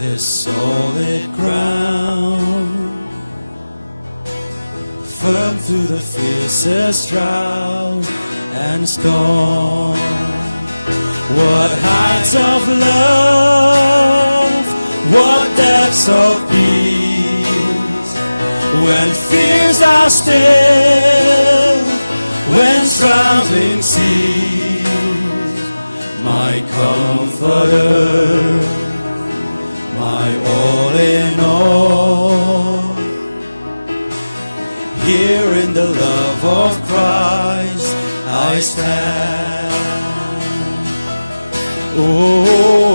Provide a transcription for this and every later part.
this solid ground, firm through the fiercest drought and storm. What heights of love, what depths of peace, when fears are still, when troubles cease. My comforter, my all in all, here in the love of Christ I stand. Oh,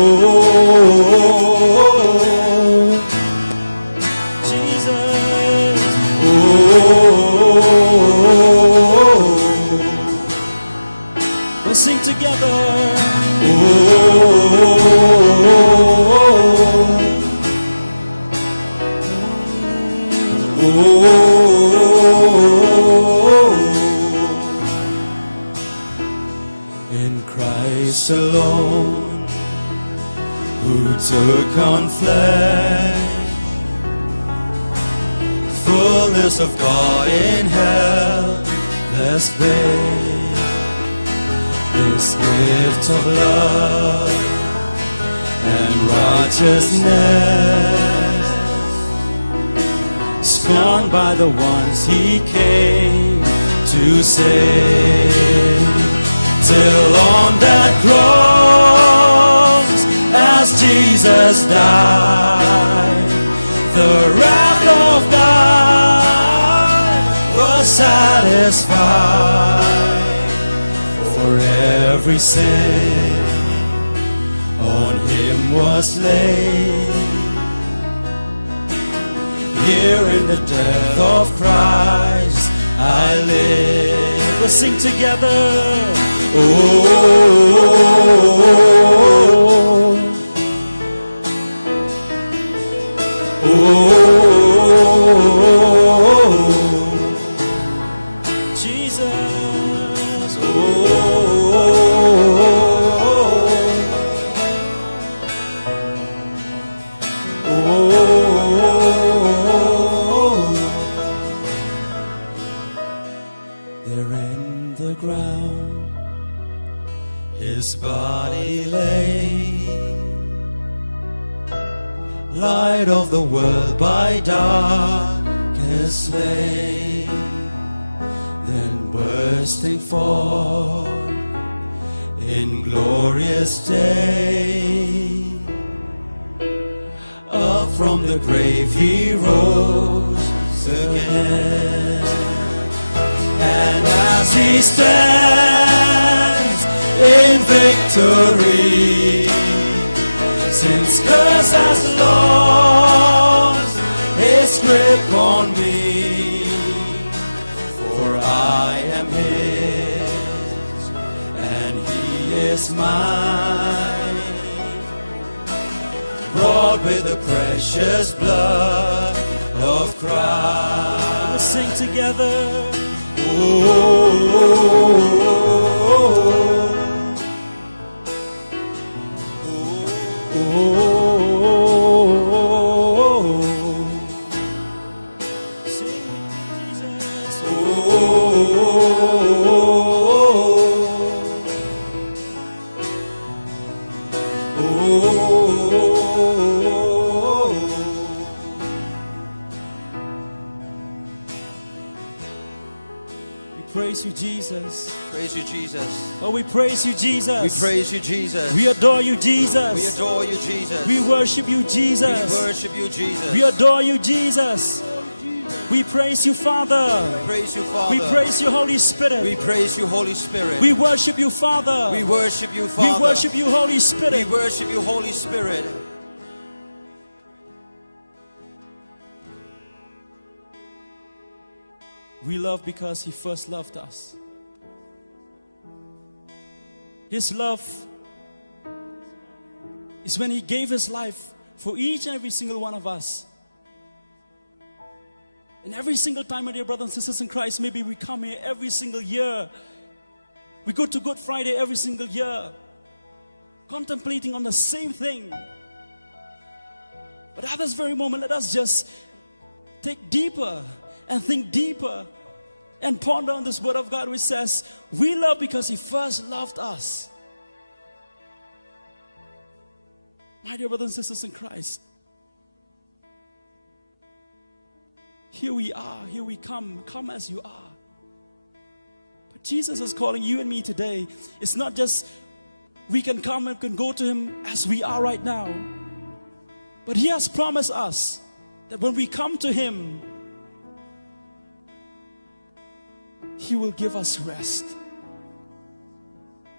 Jesus. Oh, let's sing together. In Christ alone, who took on flesh, fullness of God in helpless babe, this gift of love and righteousness, scorned by the ones he came to save. Till on that cross, as Jesus died, the wrath of God was satisfied. For every sin on him was laid. Here in the death of Christ I live. Let's sing together. Oh, oh, Jesus. Oh, there in the ground his body lay, light of the world by darkness slain, then bursting forth in glorious day, up from the grave he rose again. And as he stands in victory, since curse has lost its grip on me, for I am his and he is mine, bought with the precious blood of Christ. Let's sing together. Oh, oh, sing with Jesus. Oh, praise you, Jesus. Praise you, Jesus. Oh, we praise you, Jesus. We praise you, Jesus. We adore you, Jesus. We adore you, Jesus. We worship you, Jesus. We worship you, Jesus. We adore you, Jesus. We praise you, Father. We praise you, Father. We praise you, Holy Spirit. We praise you, Holy Spirit. We worship you, Father. We worship you, Father. We worship you, Holy Spirit. We worship you, Holy Spirit. We love because He first loved us. His love is when He gave His life for each and every single one of us. And every single time, my dear brothers and sisters in Christ, maybe we come here every single year. We go to Good Friday every single year, contemplating on the same thing. But at this very moment, let us just take deeper and think deeper and ponder on this word of God which says, we love because He first loved us. My dear brothers and sisters in Christ, here we are, here we come as you are. But Jesus is calling you and me today. It's not just we can come and can go to Him as we are right now. But He has promised us that when we come to Him, He will give us rest.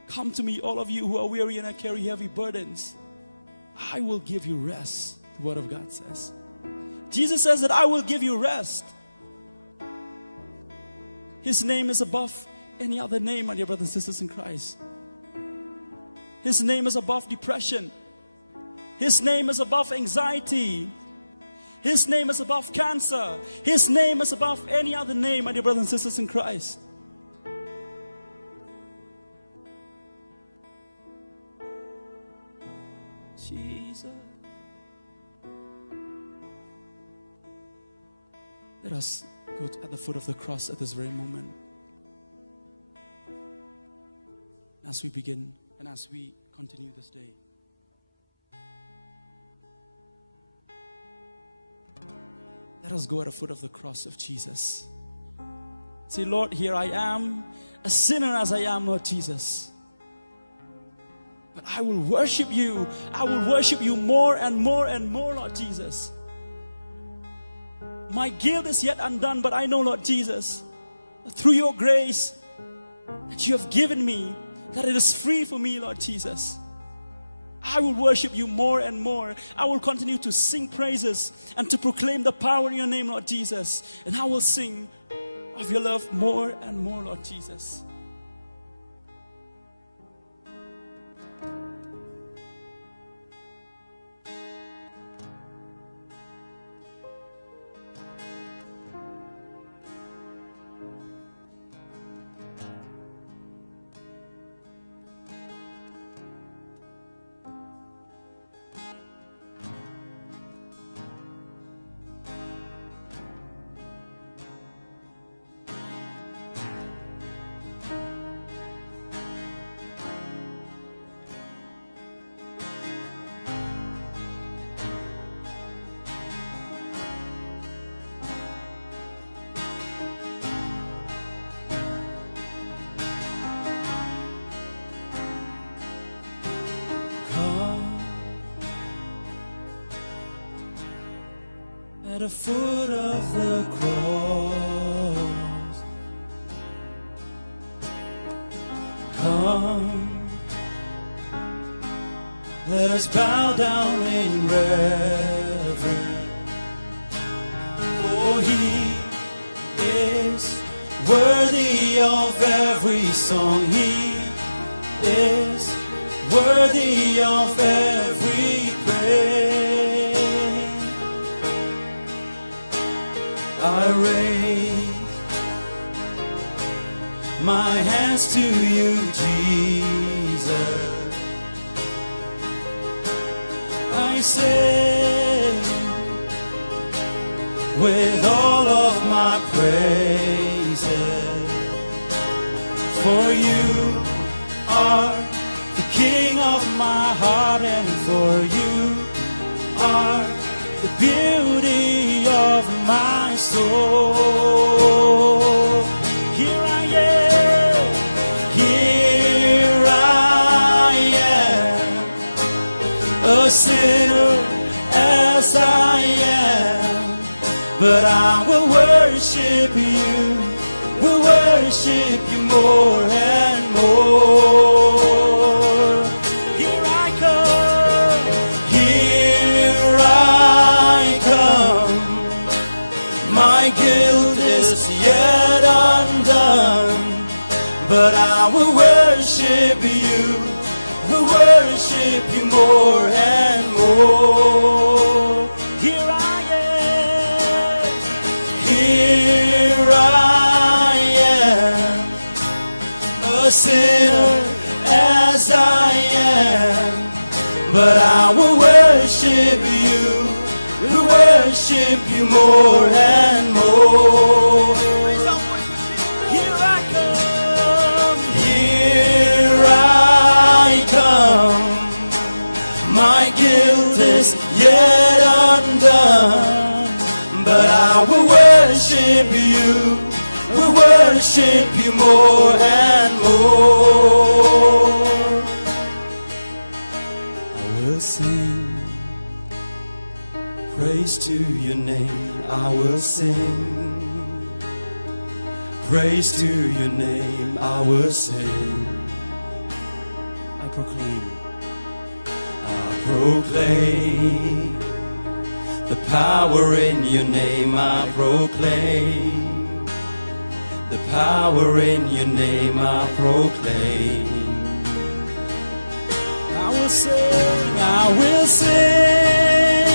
Come to me, all of you who are weary and carry heavy burdens. I will give you rest, the Word of God says. Jesus says that I will give you rest. His name is above any other name, my dear brothers and sisters in Christ. His name is above depression. His name is above anxiety. His name is above cancer. His name is above any other name, my dear brothers and sisters in Christ. Jesus. Let us go at the foot of the cross at this very moment. As we begin and as we continue this day. Let us go at the foot of the cross of Jesus. Say, Lord, here I am, a sinner as I am, Lord Jesus. But I will worship you. I will worship you more and more and more, Lord Jesus. My guilt is yet undone, but I know, Lord Jesus, that through your grace that you have given me, that it is free for me, Lord Jesus. I will worship you more and more. I will continue to sing praises and to proclaim the power in your name, Lord Jesus. And I will sing of your love more and more, Lord Jesus. At the foot of the cross, come, let us bow down in reverence, for He is worthy of every song. He is worthy of every praise. I raise my hands to you, Jesus. I sing with all of my praises, for you are the King of my heart, and for you are the beauty of my soul. Here I am, here I am, a sinner as I am, but I will worship you, will worship you more and more. Here I come, here I come. My guilt is yet undone, but I will worship you, will worship you more and more. Here I am, here I am, a sinner as I am, but I will worship you, we worship you more and more. Here I come, here I come. My guilt is yet undone, but I will worship you. We worship you more and more. I will sing praise to your name. I will sing praise to your name. I will sing. I proclaim the power in your name. I proclaim the power in your name. I proclaim. I will sing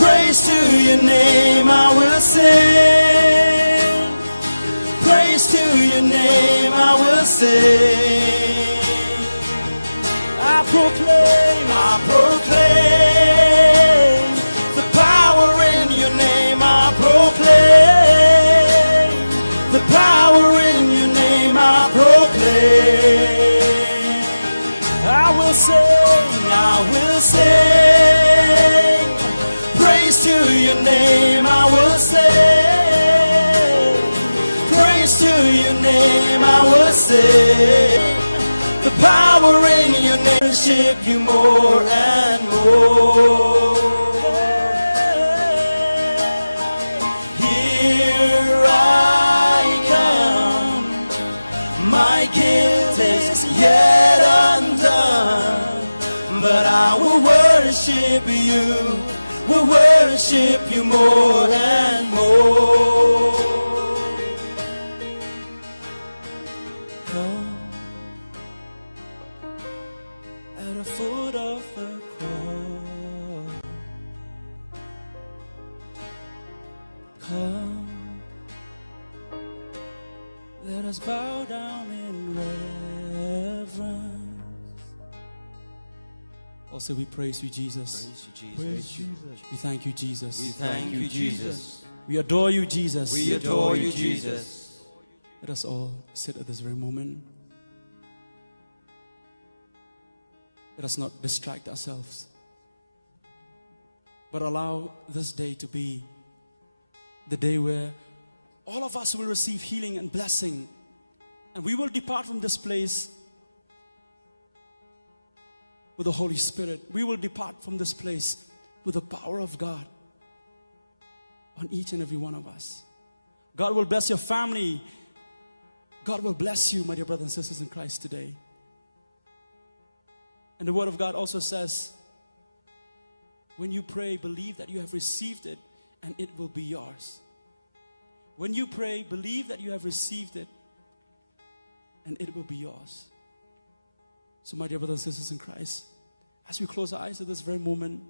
praise to your name. I will sing praise to your name. I will sing. I proclaim the power in your name. I proclaim the power in your name. I proclaim. I will sing praise to your name. I will sing praise to your name. I will sing the power in your name. Worship you more and more. Here I come. My guilt is yet undone, but I will worship you. Will worship you more and more. Come at the foot of the cross. Come, let us bow down in reverence. Also, we praise you, Jesus. Praise you, Jesus. We thank you, Jesus. We thank you, Jesus. We adore you, Jesus. We adore you, Jesus. Let us all sit at this very moment. Let us not distract ourselves, but allow this day to be the day where all of us will receive healing and blessing, and we will depart from this place with the Holy Spirit. We will depart from this place with the power of God on each and every one of us. God will bless your family. God will bless you, my dear brothers and sisters in Christ, today. And the Word of God also says, when you pray, believe that you have received it and it will be yours. When you pray, believe that you have received it and it will be yours. So my dear brothers and sisters in Christ, as we close our eyes at this very moment,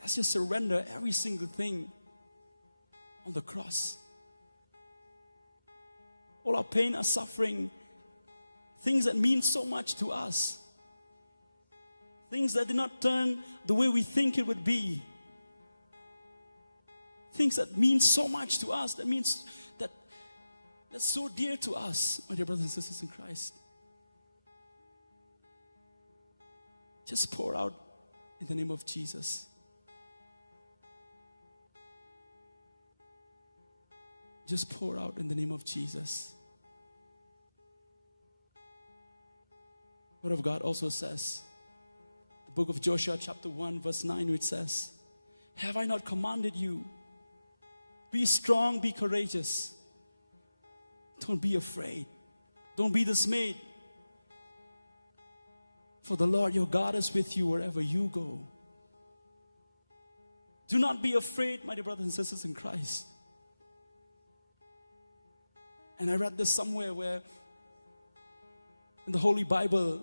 let's just surrender every single thing on the cross. All our pain, our suffering, things that mean so much to us, things that did not turn the way we think it would be, things that mean so much to us, that's so dear to us, my dear brothers and sisters in Christ. Just pour out in the name of Jesus. Just pour out in the name of Jesus. The Word of God also says, the book of Joshua chapter 1 verse 9, which says, have I not commanded you? Be strong, be courageous. Don't be afraid. Don't be dismayed. For the Lord your God is with you wherever you go. Do not be afraid, my dear brothers and sisters in Christ. And I read this somewhere where in the Holy Bible,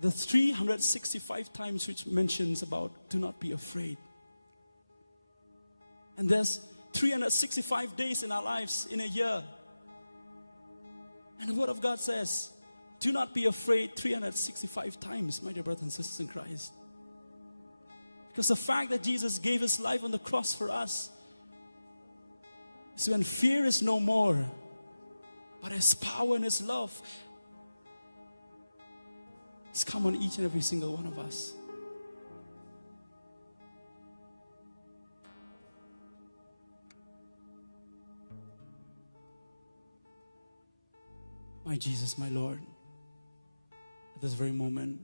the 365 times which mentions about do not be afraid. And there's 365 days in our lives in a year. And the Word of God says, Do not be afraid 365 times, my dear brothers and sisters in Christ. Because the fact that Jesus gave his life on the cross for us is when fear is no more, but his power and his love has come on each and every single one of us. My Jesus, my Lord, at this very moment,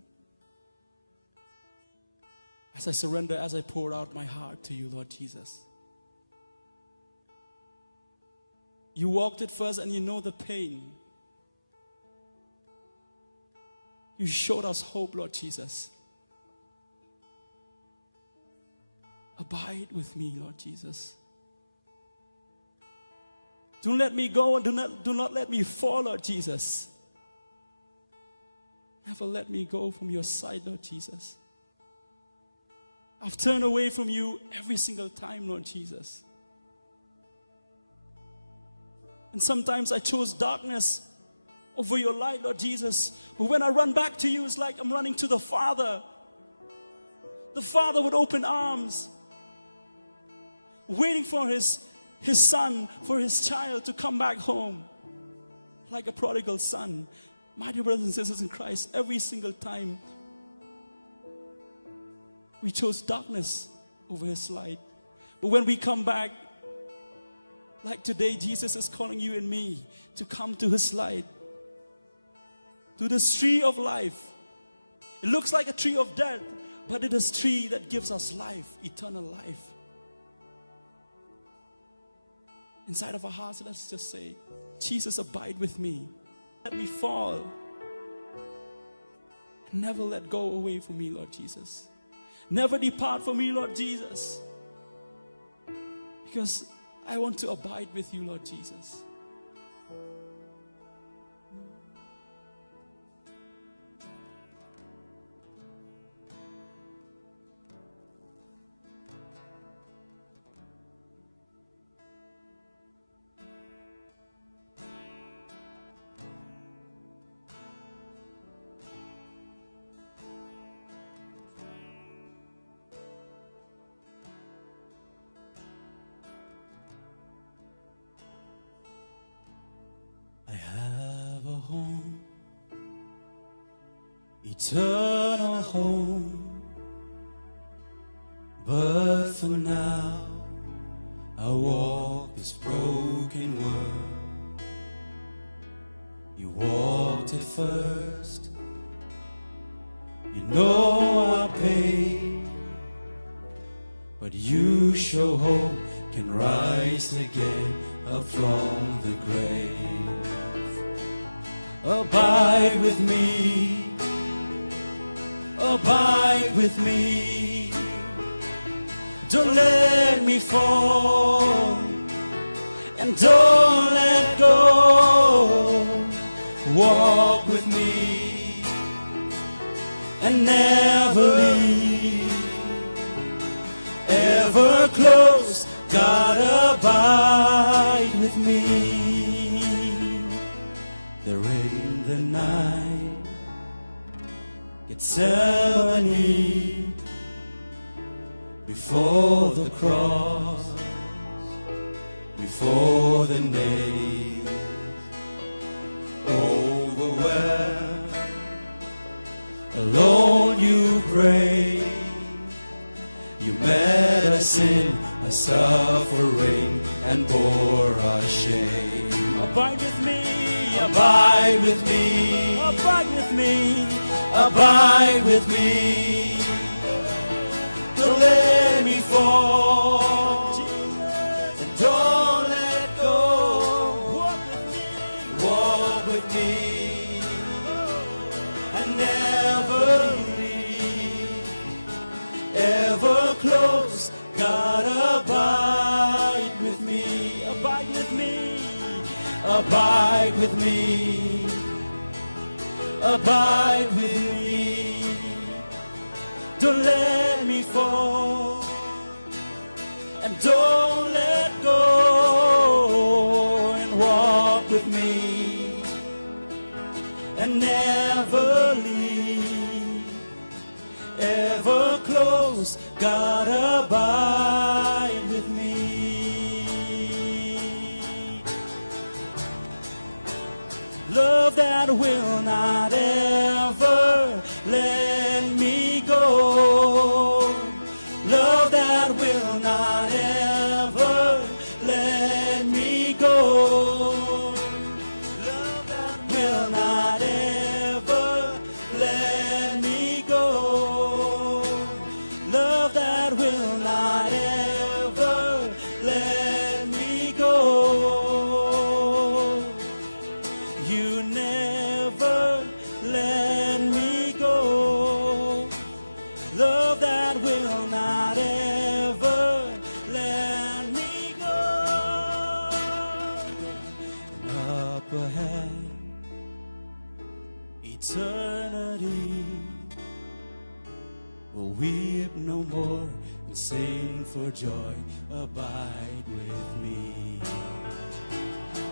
as I surrender, as I pour out my heart to you, Lord Jesus, you walked it first and you know the pain. You showed us hope, Lord Jesus. Abide with me, Lord Jesus. Don't let me go and do not let me fall, Lord Jesus. Never let me go from your side, Lord Jesus. I've turned away from you every single time, Lord Jesus. And sometimes I chose darkness over your light, Lord Jesus. But when I run back to you, it's like I'm running to the Father. The Father with open arms, waiting for his son, for his child to come back home. Like a prodigal son. My dear brothers and sisters in Christ, every single time we chose darkness over his light. But when we come back, like today, Jesus is calling you and me to come to his light, to this tree of life. It looks like a tree of death, but it is a tree that gives us life, eternal life. Inside of our hearts, let's just say, Jesus, abide with me. Let me fall. And never let go away from me, Lord Jesus. Never depart from me, Lord Jesus. Because I want to abide with you, Lord Jesus. Eternal home, but for now I walk this broken world. You walked it first, you know our pain, but you show hope can rise again up from the grave. Abide with me. Abide with me. Don't let me fall, and don't let go. Walk with me and never leave. Ever close, God, abide with me. There in the night, Gethsemane, before the cross, before the nails, overwhelmed, alone you prayed. You met us in our suffering and bore our shame. Abide with me, abide with me, abide with me, abide with me. Don't let me fall, Jesus. and don't let go. Walk with me, Walk with me and never leave. Ever close, God, abide with me. abide with me, Abide with me. Abide with me. Don't let me fall, and don't let go. And walk with me and never close, God abide with me. Love that will not ever let me go. Love that will not ever let me go. Love that will not ever let me go. Love that will not ever let me go. You never let me go. Love that will not ever let me go. And up ahead, eternity, will weep no more and sing for joy. Abide with me.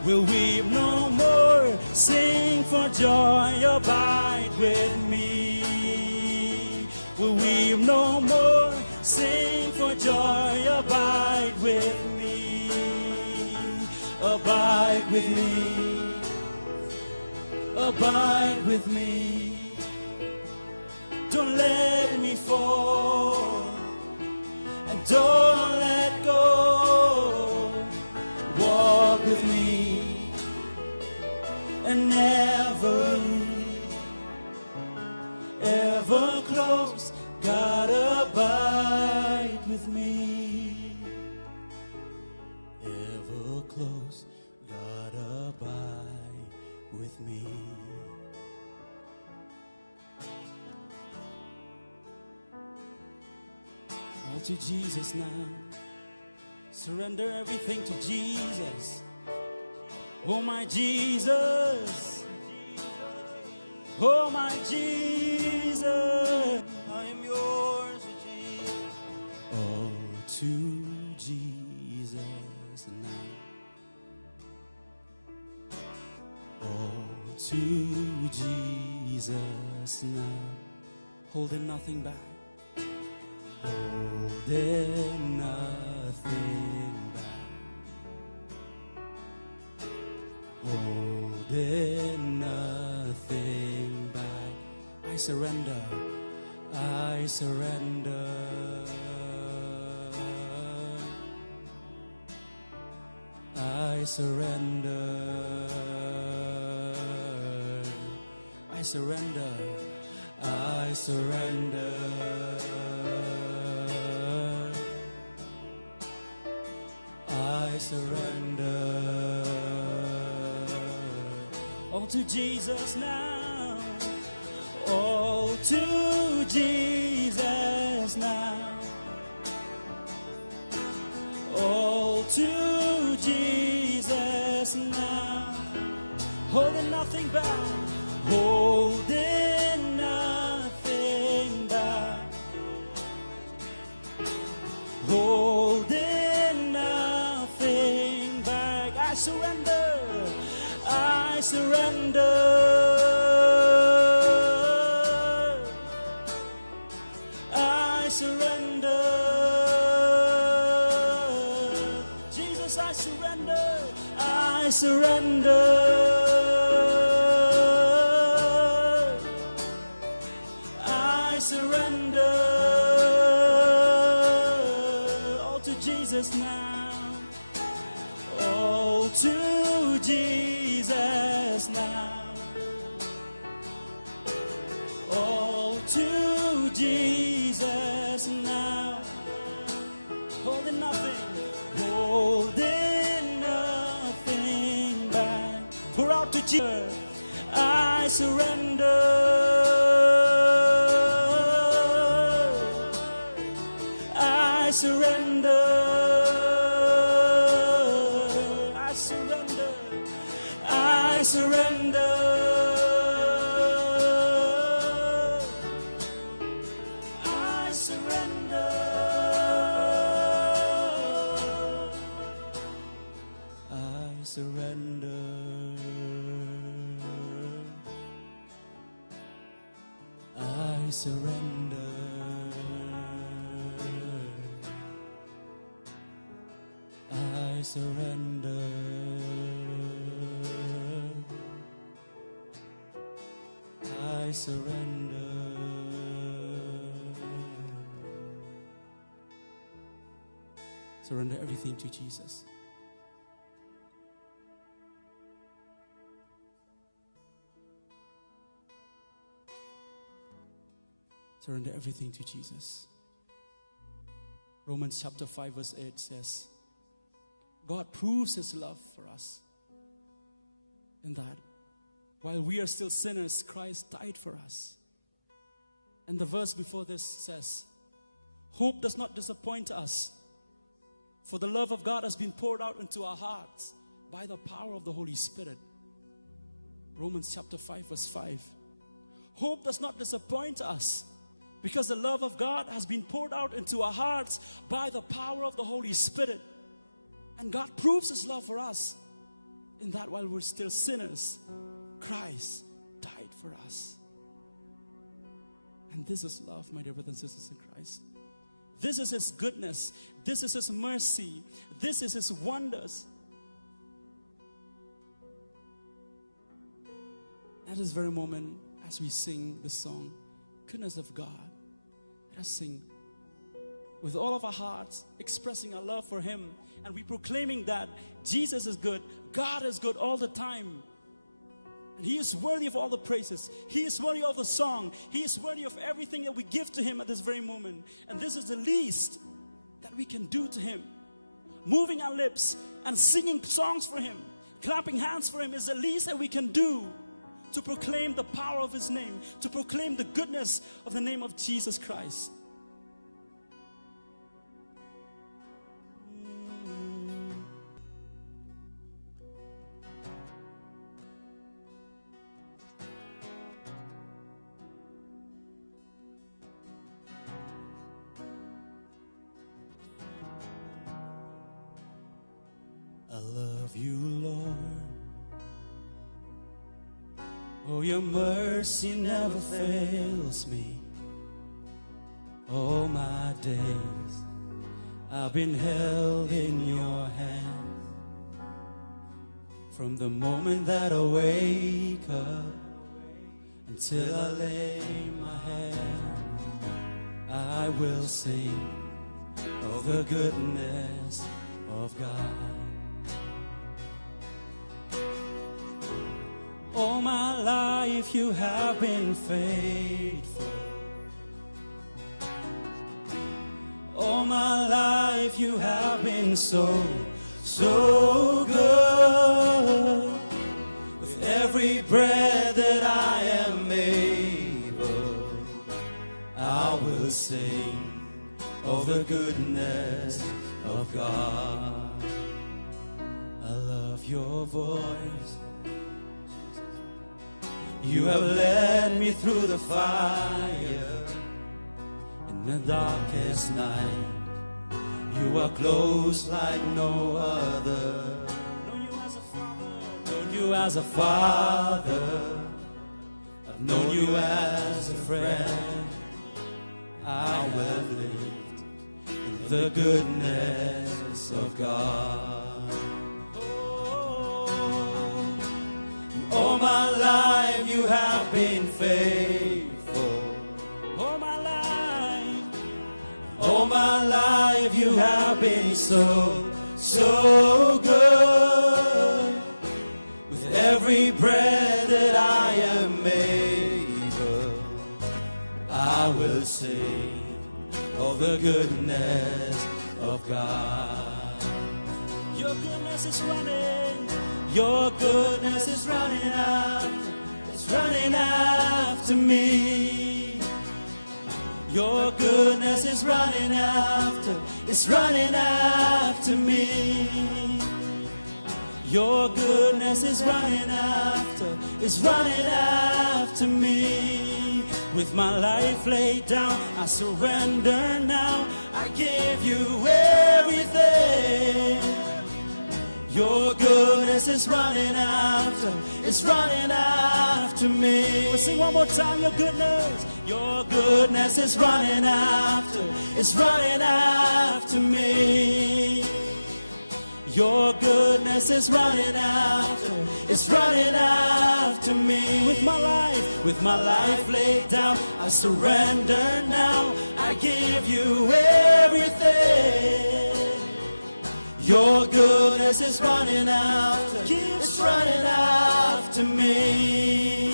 We'll weep no more, sing for joy. Abide with me. We'll weep no more, sing for joy. Abide with me. Abide with me. Abide with me. Don't let me fall, and don't let go. Walk with me and never leave. Ever close, God abide with me. Ever close, God abide with me. All to Jesus now. Surrender everything to Jesus. Oh my Jesus. Oh my Jesus. I am yours, Jesus. All to Jesus now. All to Jesus now. Holding nothing back. Holding nothing back. Holding nothing back. I surrender. I surrender. I surrender. I surrender. I surrender. I surrender. All to Jesus now. All to Jesus now. All to Jesus now. Holding nothing back. Holding nothing back. Holding nothing back. I surrender. I surrender. I surrender. Jesus, I surrender. I surrender. I surrender. All to Jesus now. All to Jesus now. All to Jesus now. Holding nothing. Holding nothing back. Pour out to Jesus. I surrender. I surrender. I surrender. I surrender. I surrender. I surrender. I surrender. surrender. I surrender. Surrender everything to Jesus. Surrender everything to Jesus. Romans chapter 5 verse 8 says, God proves His love for us in that while we are still sinners, Christ died for us. And the verse before this says, hope does not disappoint us, for the love of God has been poured out into our hearts by the power of the Holy Spirit. Romans chapter 5 verse 5. Hope does not disappoint us, because the love of God has been poured out into our hearts by the power of the Holy Spirit. And God proves His love for us in that while we're still sinners, Christ died for us. And this is love, my dear brothers and sisters in Christ. This is His goodness. This is His mercy. This is His wonders. At this very moment, as we sing the song, Goodness of God, let us sing with all of our hearts, expressing our love for Him. And we proclaiming that Jesus is good, God is good all the time. And He is worthy of all the praises. He is worthy of the song. He is worthy of everything that we give to Him at this very moment. And this is the least that we can do to Him. Moving our lips and singing songs for Him, clapping hands for Him is the least that we can do to proclaim the power of His name, to proclaim the goodness of the name of Jesus Christ. I love you, Lord. Oh, your mercy never fails me. All my days I've been held in your hand. From the moment that I wake up until I lay my head, I will sing of the goodness of God. All my life you have been faithful. All my life you have been so, so good. With every breath that I am able, I will sing of the goodness of God. I love your voice. You have led me through the fire in the darkest night. You are close like no other. Known you as a father. Known you as a father. I've known you as a friend. I will live in the goodness of God. All my life you have been faithful. All my life you have been so, so good. With every breath that I am able, I will sing of the goodness of God. Your goodness is running. Your goodness is running after, it's running after me. Your goodness is running after, it's running after me. Your goodness is running after, it's running after me. With my life laid down, I surrender now. I give you everything. Your goodness is running after, it's running after me. We'll sing one more time, your goodness. Your goodness is running after, it's running after me. Your goodness is running after, it's running after me. With my life laid down, I surrender now. I give you everything. Your goodness is running after, it's running after me.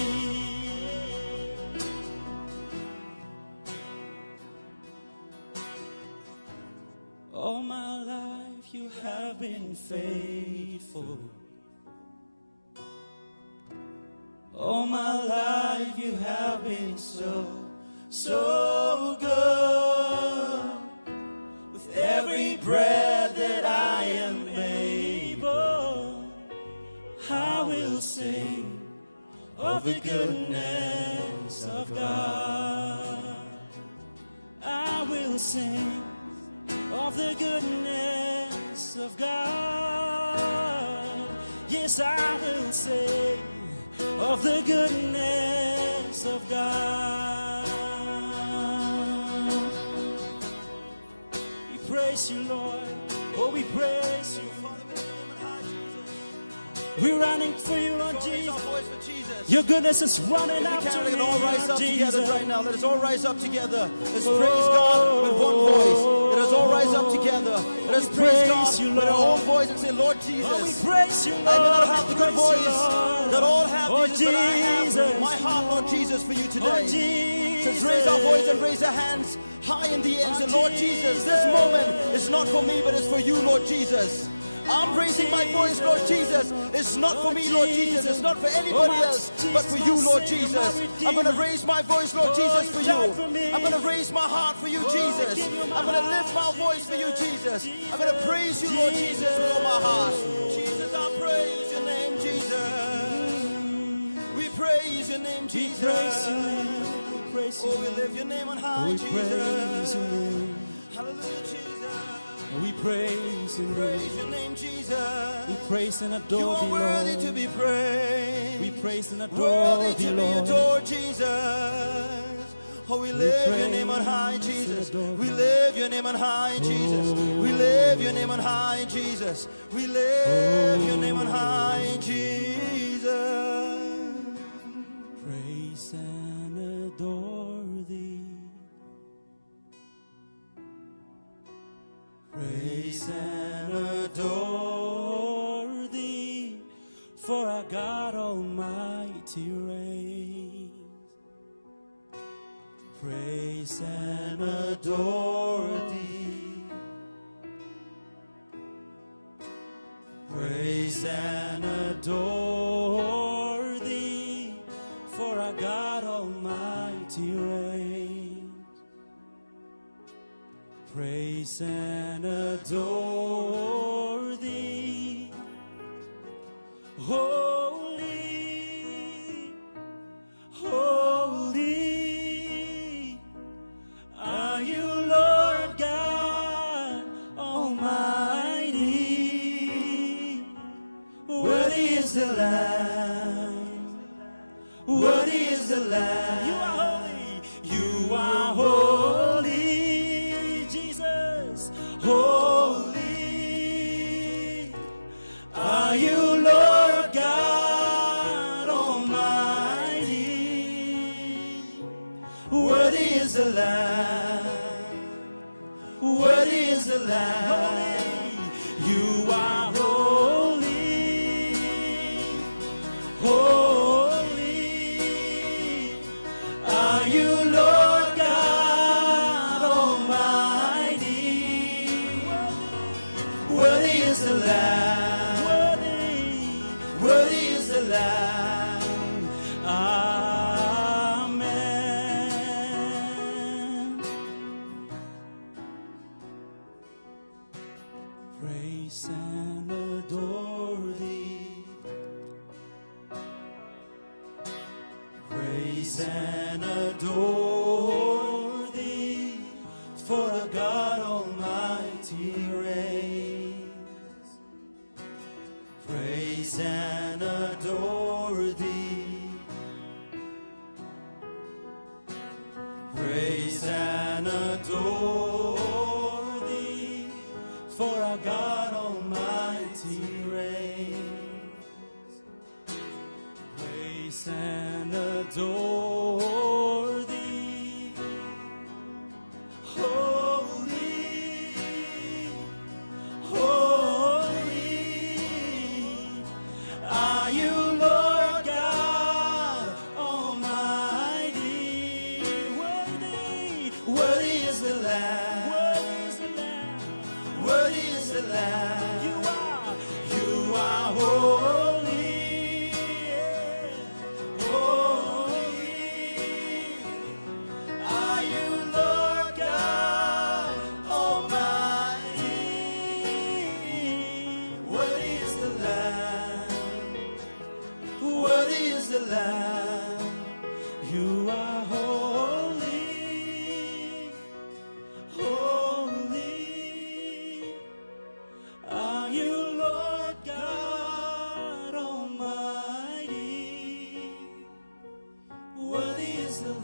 All my life you have been faithful. All my life you have been so, so good. With every breath that I am able, I will sing of the goodness of God. I will sing of the goodness of God. Yes, I will sing of the goodness of God. We praise you, Lord. Oh, we praise you. We're running for you, Lord Jesus. Your goodness is running after me, all rise Lord up Jesus. together right now. Let us all rise up together. Let's praise God with one voice. Let us all rise up together. Let us praise God with our own voice and say, Lord Jesus. Oh, we praise you, Lord. I may not have the good voice that all have, Oh, Jesus, but I have my heart, Lord Jesus, for you today. Oh, Jesus. Let's raise our voice and raise our hands high in the air and say, Lord Jesus, this moment is not for me, but it's for you, Lord Jesus. I'm raising my voice, Lord Jesus. It's not for me, Lord Jesus. It's not for anybody else, but for you, Lord Jesus. I'm going to raise my voice, Lord Jesus, for you. I'm going to raise my heart for you, Jesus. I'm going to lift my voice for you, Jesus. I'm going to praise you, Lord Jesus, with all my heart. Jesus, I praise your name, Jesus. We praise your name, Jesus. Oh, we lift your name on high, Jesus. Hallelujah, Jesus. We praise and praise your name, Jesus. We praise and adore you are thee, worthy Lord. to be praised. We praise and adore worthy thee, to Lord. be adored, Jesus. Oh, we lift your name on high, Jesus. We lift your name on high, Jesus. We lift your name on high, Jesus. We lift your name on high, Jesus. Praise and adore thee. Praise and adore thee, for our God Almighty reigns. Praise and adore thee. Praise and adore thee, for our God Almighty reigns. Praise and adore thee. Holy, holy are you, Lord God Almighty. Worthy is the Lamb. Worthy is the Lamb. You are holy. You are holy. Holy are you, Lord God Almighty. Worthy is the Lamb. Worthy is the Lamb. You are holy. Holy are you, Lord God Almighty. Worthy is the Lamb. Worthy is the Lamb. Amen. Praise and adore thee. Praise and adore thee, for our God Almighty reigns. Praise and adore thee. Praise and adore thee, for our God Almighty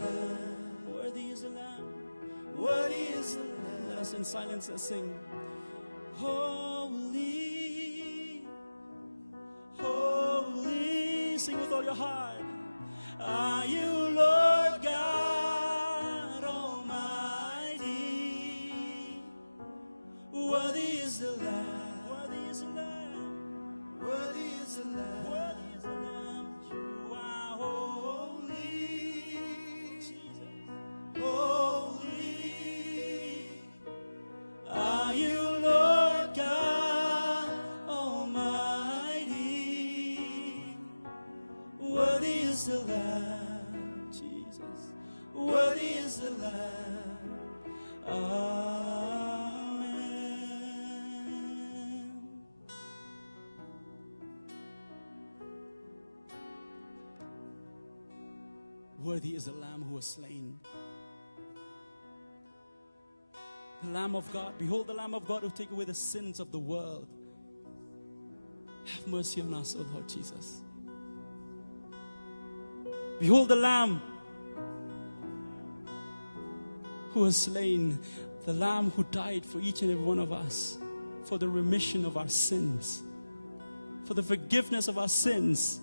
Lamb. Worthy is the Lamb. Worthy is the Lamb. Let us in silence let's sing. Holy, holy, sing with all your heart. Are you Lord God Almighty? Worthy is the Lamb. Worthy is the Lamb. Worthy is the Lamb. Worthy is the Lamb. You are holy, Jesus. Holy. Are you Lord God Almighty? Worthy is the Lamb, Jesus. Worthy is the Lamb. Amen. Worthy is the Lamb who was slain. The Lamb of God. Behold the Lamb of God who take away the sins of the world. Have mercy on us, O Lord Jesus. Behold the Lamb who was slain. The Lamb who died for each and every one of us. For the remission of our sins. For the forgiveness of our sins.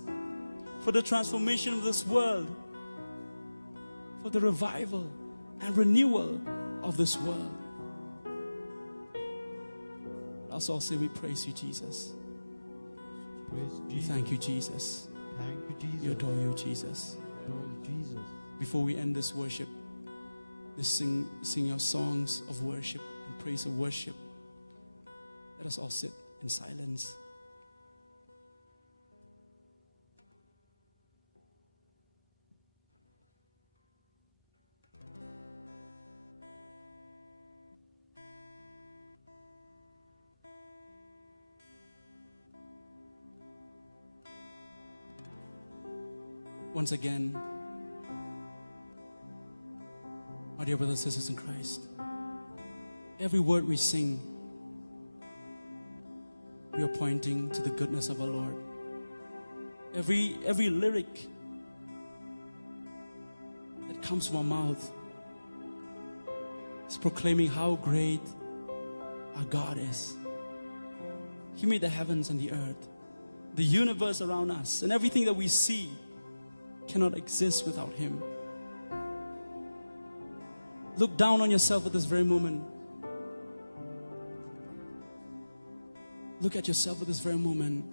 For the transformation of this world. For the revival and renewal of this world. Let's all say we praise you, Jesus. Praise We Jesus. thank you, Jesus. Thank you, Jesus. We adore you, Jesus. Adore you, Jesus. Before we end this worship, let's sing your songs of worship and praise of worship. Let us all sit in silence. Once again, my dear brothers and sisters in Christ, every word we sing, we are pointing to the goodness of our Lord. Every lyric that comes from our mouth is proclaiming how great our God is. He made the heavens and the earth, the universe around us, and everything that we see cannot exist without Him. Look down on yourself at this very moment. Look at yourself at this very moment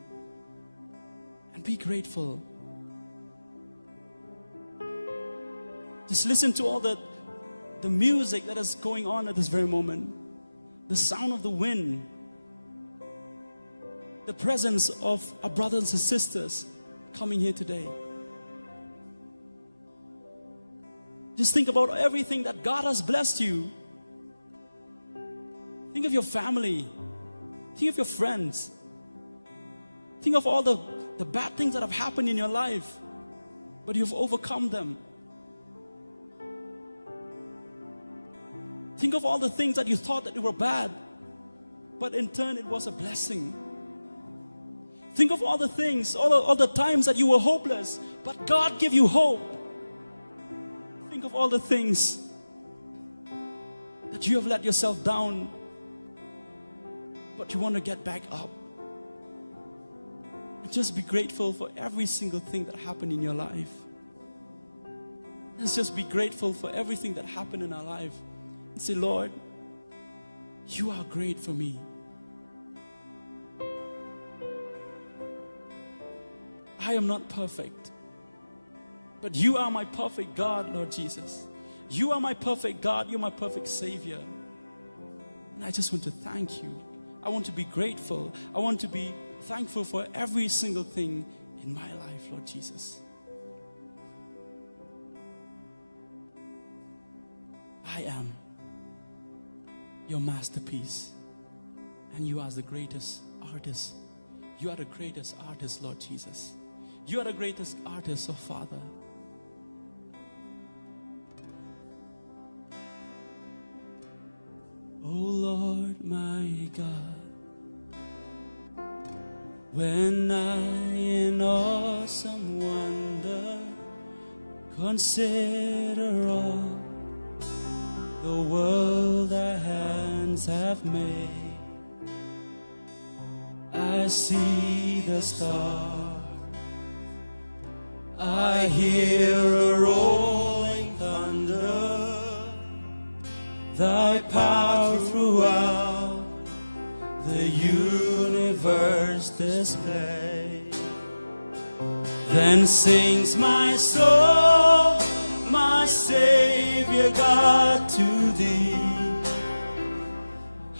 and be grateful. Just listen to all the music that is going on at this very moment. The sound of the wind. The presence of our brothers and sisters coming here today. Just think about everything that God has blessed you. Think of your family. Think of your friends. Think of all the bad things that have happened in your life, but you've overcome them. Think of all the things that you thought that were bad, but in turn it was a blessing. Think of all the things, all the times that you were hopeless, but God gave you hope. Think of all the things that you have let yourself down, but you want to get back up. And just be grateful for every single thing that happened in your life. Let's just be grateful for everything that happened in our life. And say, Lord, you are great for me. I am not perfect, but you are my perfect God, Lord Jesus. You are my perfect God. You're my perfect Savior. And I just want to thank you. I want to be grateful. I want to be thankful for every single thing in my life, Lord Jesus. I am your masterpiece, and you are the greatest artist. You are the greatest artist, Lord Jesus. You are the greatest artist, oh Father. Oh Lord, my God, when I in awesome wonder Consider all the world thy hands have made. I see the stars, I hear a rolling thunder, thy power throughout the universe display. Then sings my soul, my Savior God, to thee.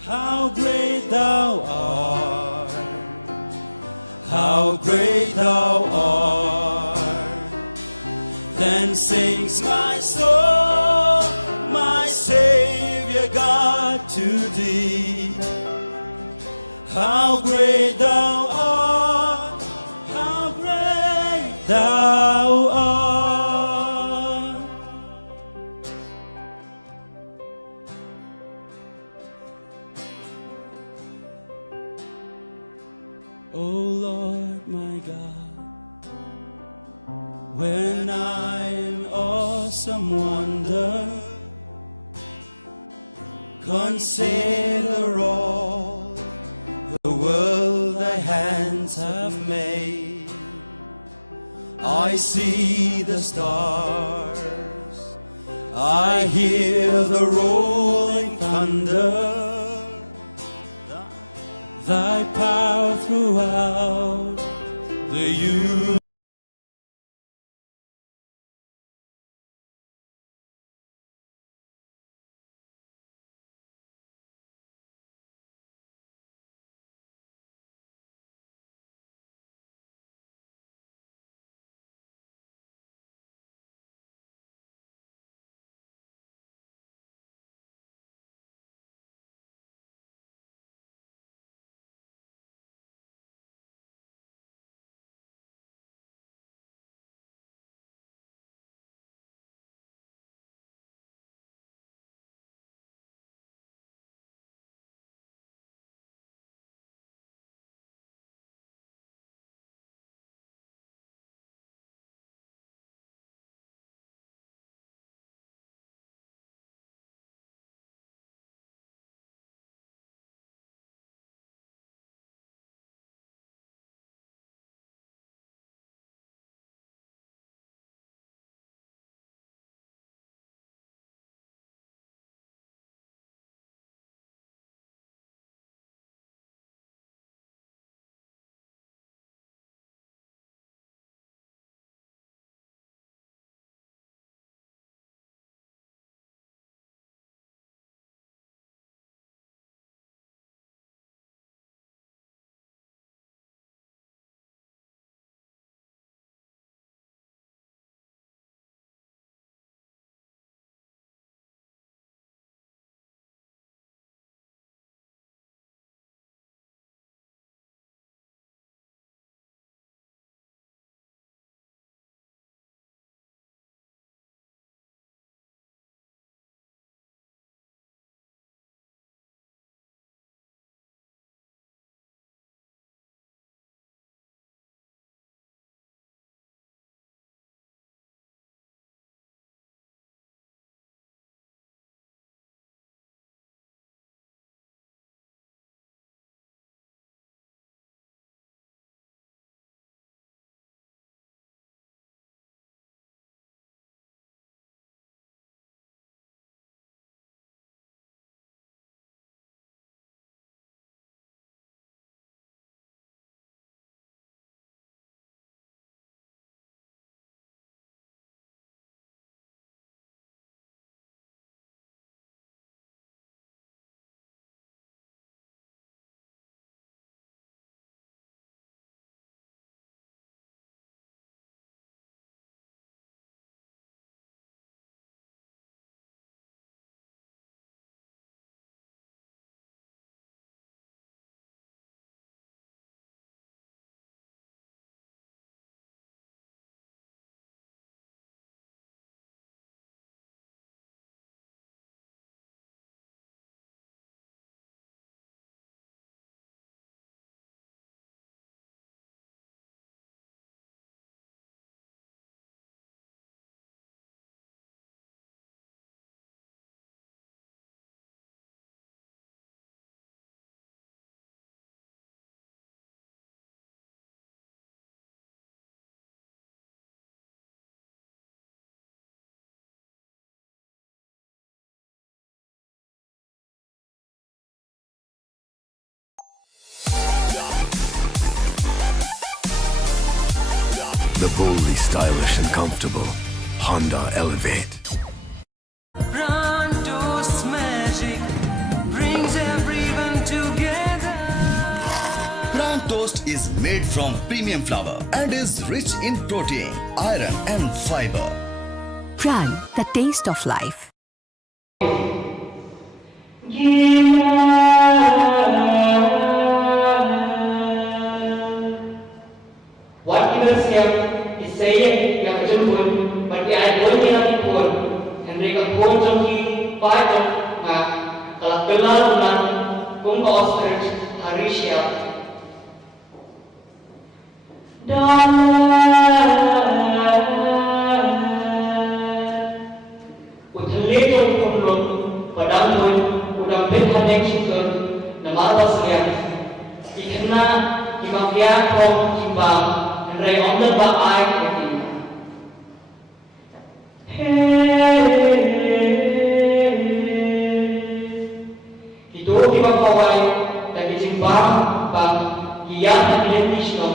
How great thou art, how great thou art. Then sings my soul, my Savior God, to thee. How great thou art, how great thou art. O Lord my God, when I in awesome wonder consider all the world thy hands have made, I see the stars, I hear the rolling thunder, thy power throughout the universe. The boldly stylish and comfortable Honda Elevate. Toast's magic brings everyone together. Bran toast is made from premium flour and is rich in protein, iron and fiber. Bran, the taste of life. What people say is saying yang jemput, but I don't need to put. And they can put jangki, pajak, kalau kenal dengan kumpa ostrich Harisha. Utlejong kumlong, padang pun, udang pintar yang cikun, nama siap. Ikhna, kimafia kong kimbang, dan ray onder ba ay kong Ito kimafaway, dan kijimbang, bang iyak na pinendisno,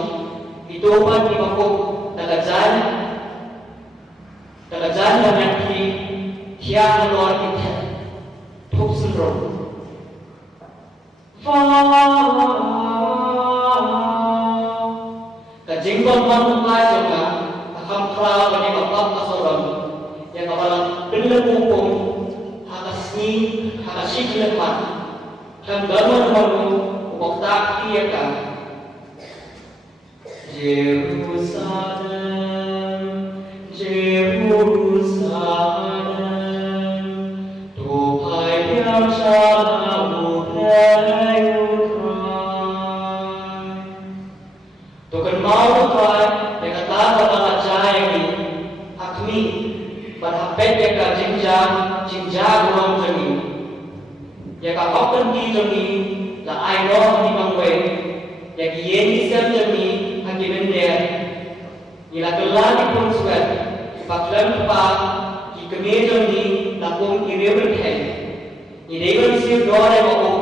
ito pa kimafok, tagajan na nanti, kaya na luar kita, tuk sendrom. Kajinggol manukai jema, akam kera banyak kapal kasoram, yang kapalang benar hukum, hakasni, hakasih lepas, dan bangun malu, waktu tiakan. Jerusalem, Jerusalem, Tuhan yang selalu berukrai. Tuhan mau ukrai, yang kata bakal jaya ni, akmi, berhapet yang kata jinjang ulang jani, yang kata open di jani, la ayo di mangwe, yang yen di sem jani, hati benda, ila gelar di pun suat, paklan kepa, ki kemeja ni, lakum irewen hai, irewen siu dua yang aku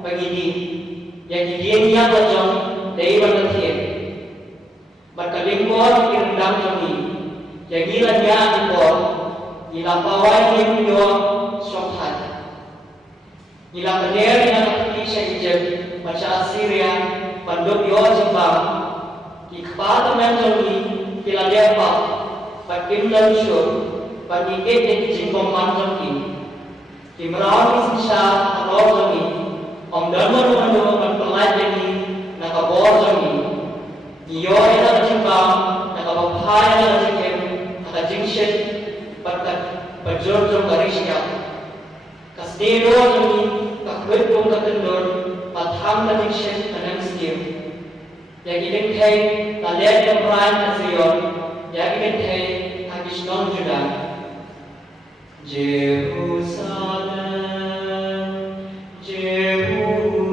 bagi di, yang yen yang wajang, irewen latihan. Berkelingkor kirendam jami, yang ila yang dikor, ila pawai yang yo sokhat, ila bener yang terpisah Egypt, macam Syria, penduduk yo Jepang, di kepala teman jami, ila lepak, bakim dan syur, bagikit yang dijingkong manjami, di merawat sisa alor jami, om derma rumah pengajian nakabor jami. Iyo adalah jimbang, nakapapahaya adalah jikim, nakajingshit, berjurjur dari siap. Kasdero jami, kakwit pun katendur, patham na jingshit anang stir. Yang ilingkay, laliyat ng peran kasiyon, yang ilingkay, hakisnon judan. Jerusalem, Jerusalem,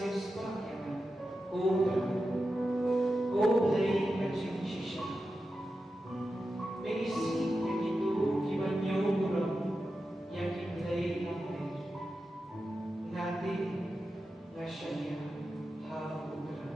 seus paketan, Oblay kachishisha. Megising yakitu kibanyura yakiplay namay. Nati nashaya haudra.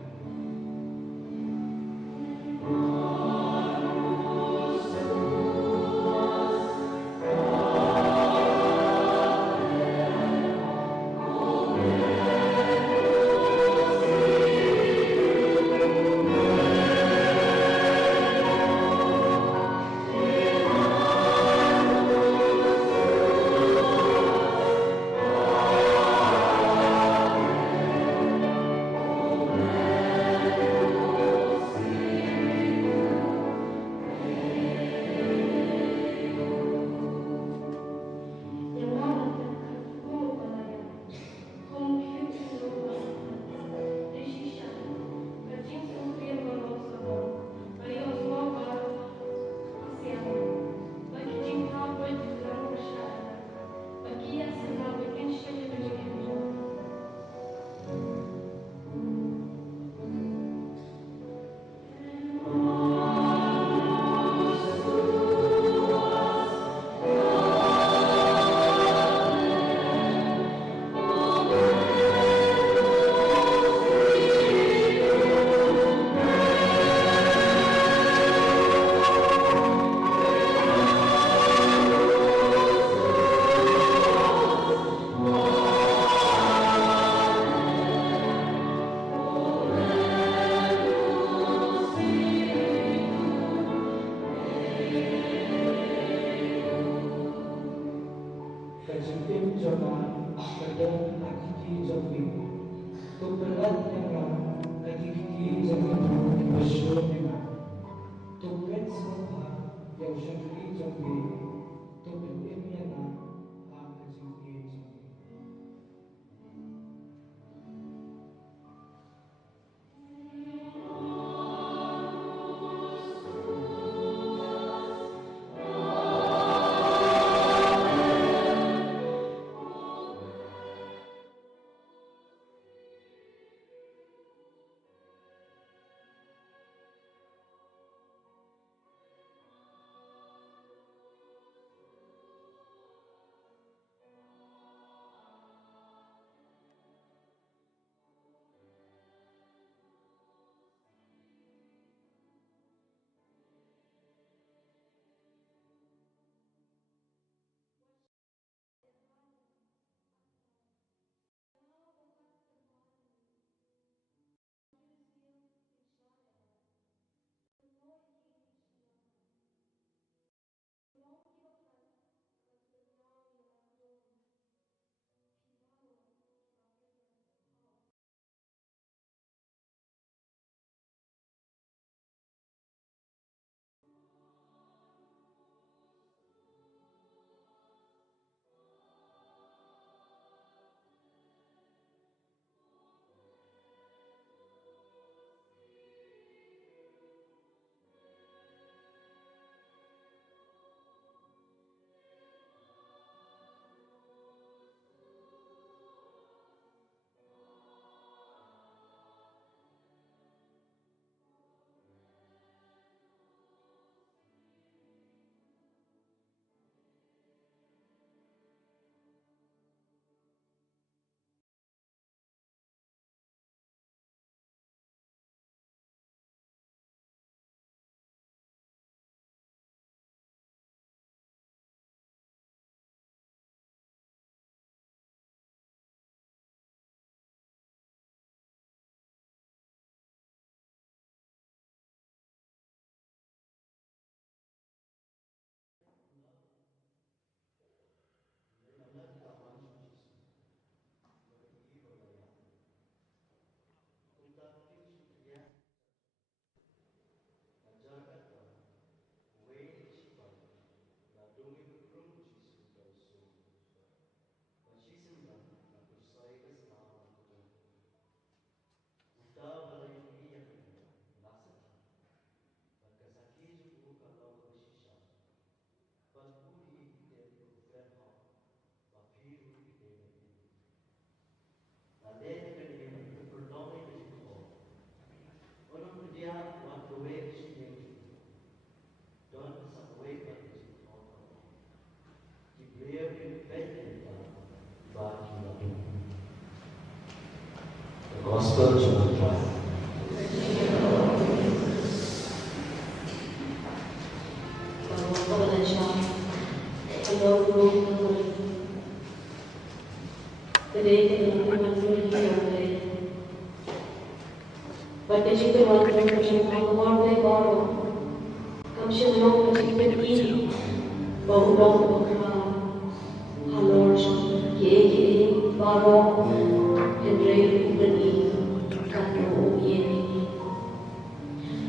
gospel to trust.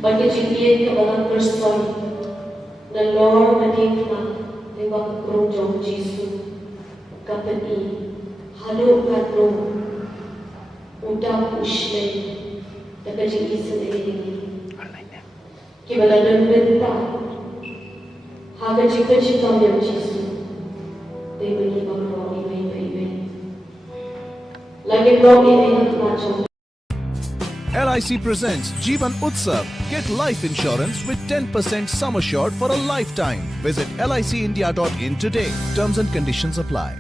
Pagkajibiyad ka walang person na Lord mating na liwag kurong Jesu kapani halo katro udak ushlay tagajibisa na ini kibaladan benta haga jika jika yang Jesu they believe on wrong ibay lagi wrong ibay ang tumacong. LIC presents Jeevan Utsav. Get life insurance with 10% sum assured for a lifetime. Visit licindia.in today. Terms and conditions apply.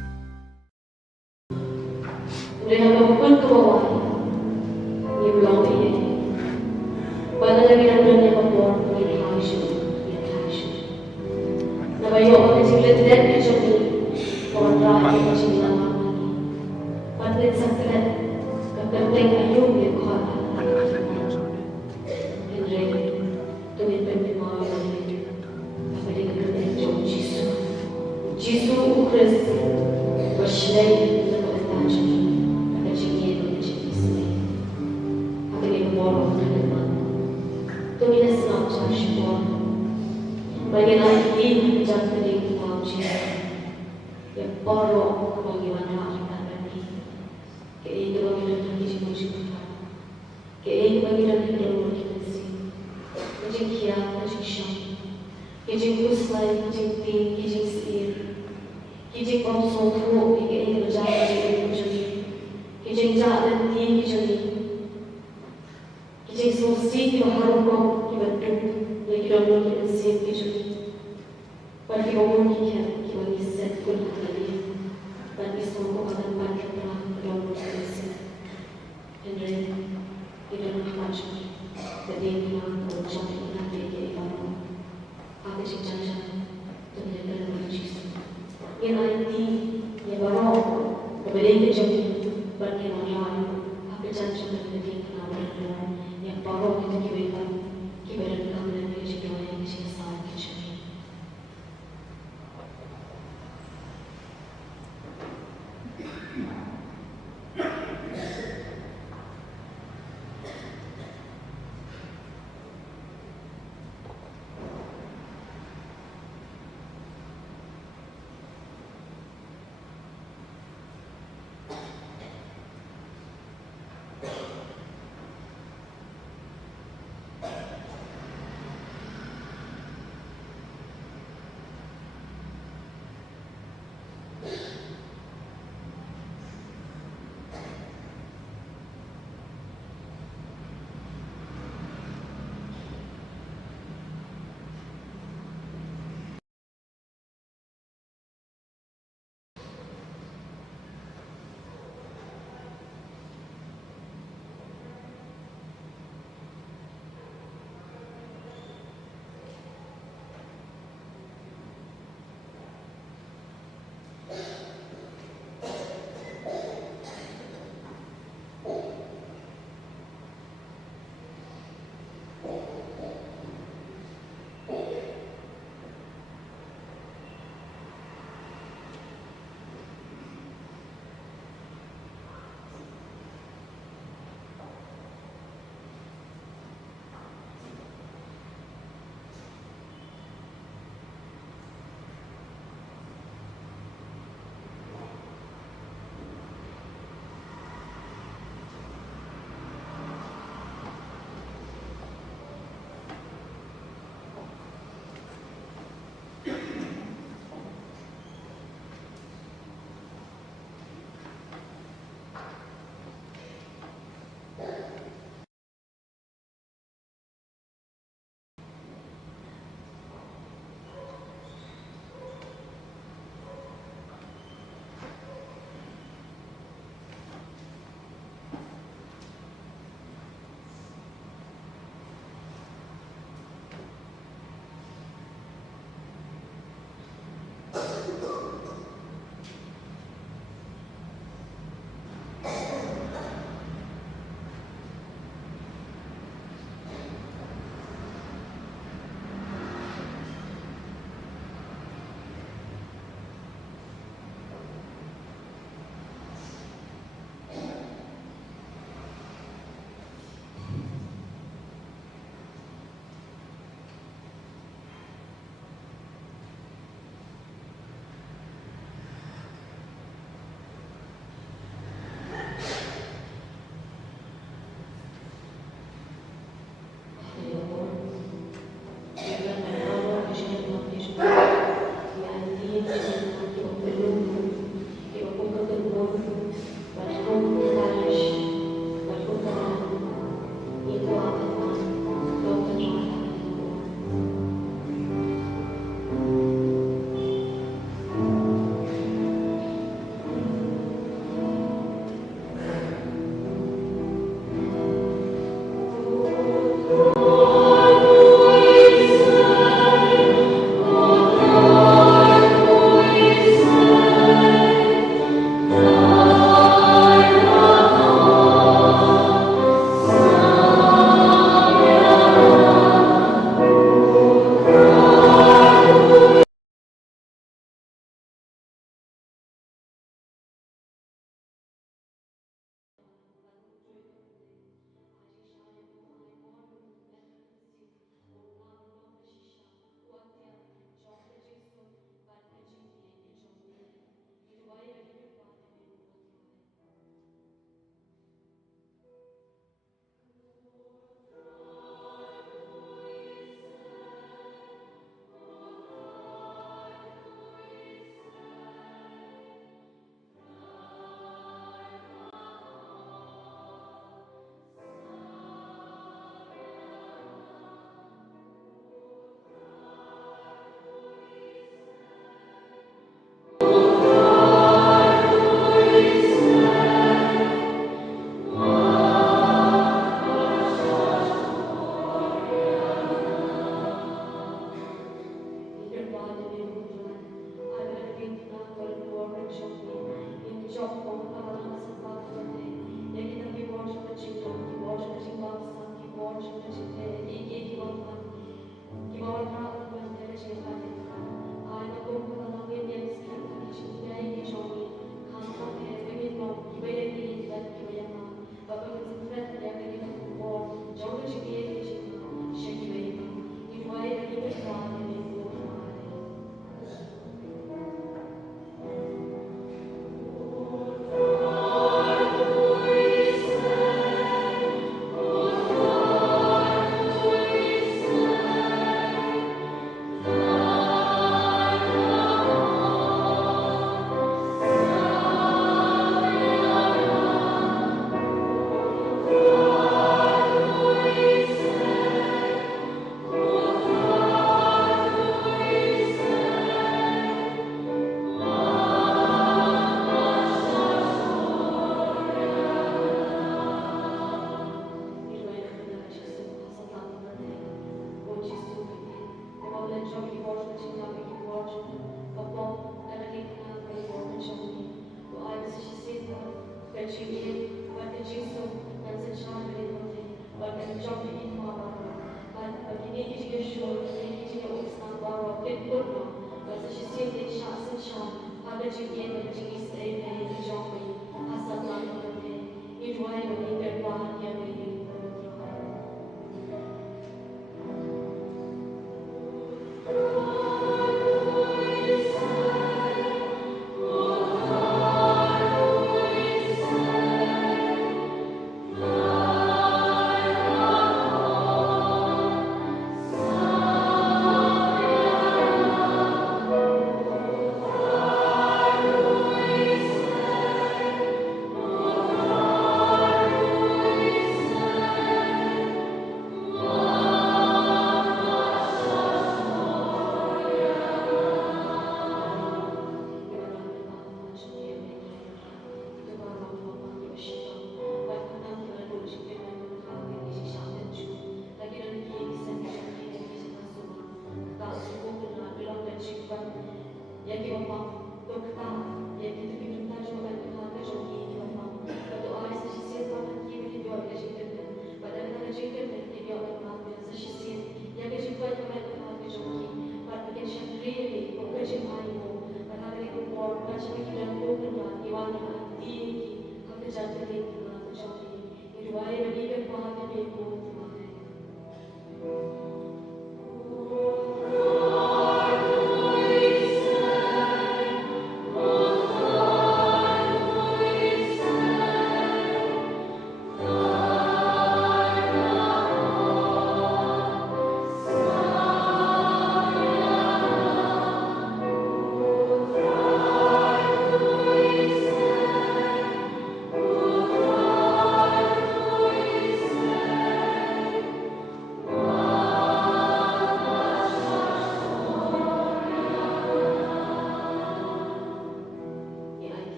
Jesu Christ bersyai dalam ketajaman pada jingin pada jingin agar dia borong dengan kami nak senang cari syukur bagi nak ini menjadi dia tahu Jesu yang borong bagaimana kita berani keinginan kita bagi Jesu keinginan kita dalam kita sih macam kia macam syam macam kusai macam tin macam sihir Kijing bom sotu, kijing berjalan kijing berjudi, kijing jalan ti kijing, kijing sosi kibaharu kom kibadu, lekiram lo kibasim kijing, pada kibomon kiya kibagi set kul kali, pada semua akan pada perang kiram lo kibasim, Henry tidak macam, jadi bilang berjam bilang dia kamu, apa sih jangan tuh dia kan Yesus. Yang nanti yang baru berbeda jauh berkenaan apa jangan terjadi kenapa yang baru kita kibatan kami dan kita yang kita salah kita.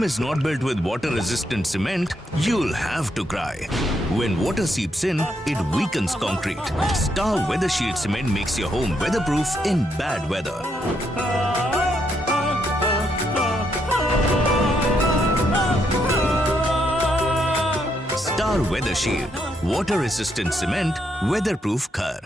home is not built with water-resistant cement, you'll have to cry. When water seeps in, it weakens concrete. Star Weather Shield Cement makes your home weatherproof in bad weather. Star Weather Shield. Water-resistant cement, weatherproof ghar.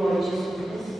Lord Jesus Christ.